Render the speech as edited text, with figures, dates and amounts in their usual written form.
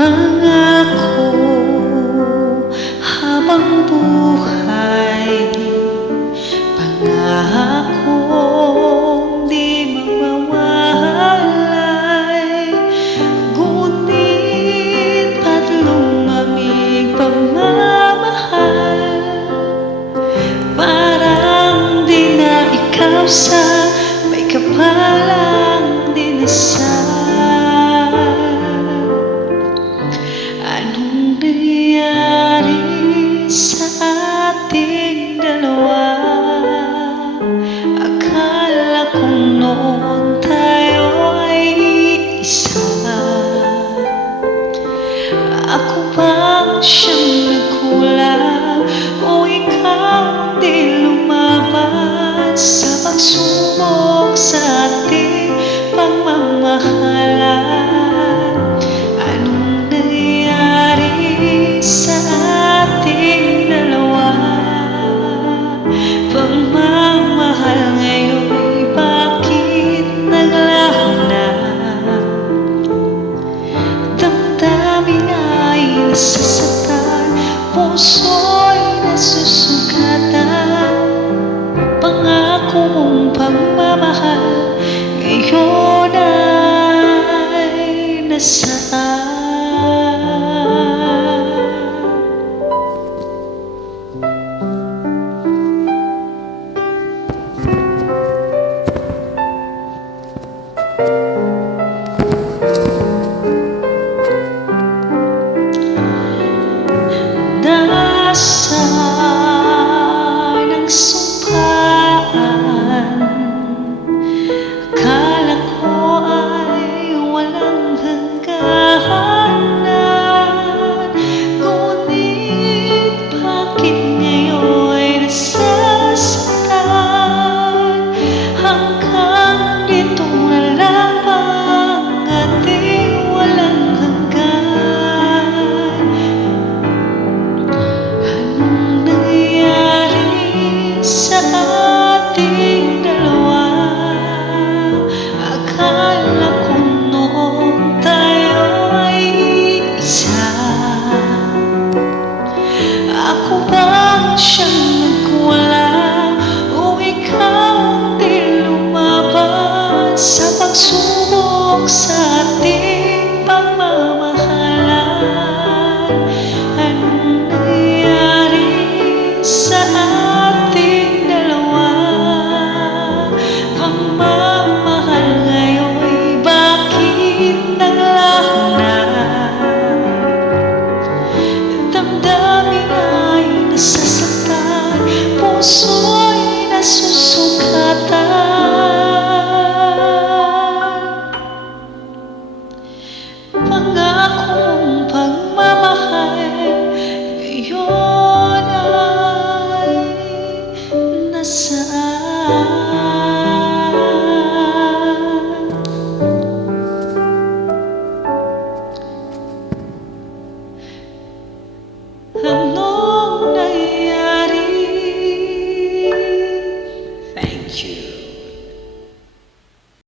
pangako habang buhay, pangakong di mawawalay, ngunit ba't lumamig pagmamahal? Parang di na ikaw sa may kapalang dinasal. Anong nangyari sa ating dalawa? Akala kong noon tayo ay isa. Ako bang siyang nagkulang o ikaw di lumabas sa pagsubok sa ating pagmamahalan? Anong nangyari sa ating dalawa? Pagmamahal ngayon'y bakit naglaho na? Damdamin ay nasasaktan, puso'y nasusugatan. Pangako mong pagmamahal ngayon ay nasasaktan.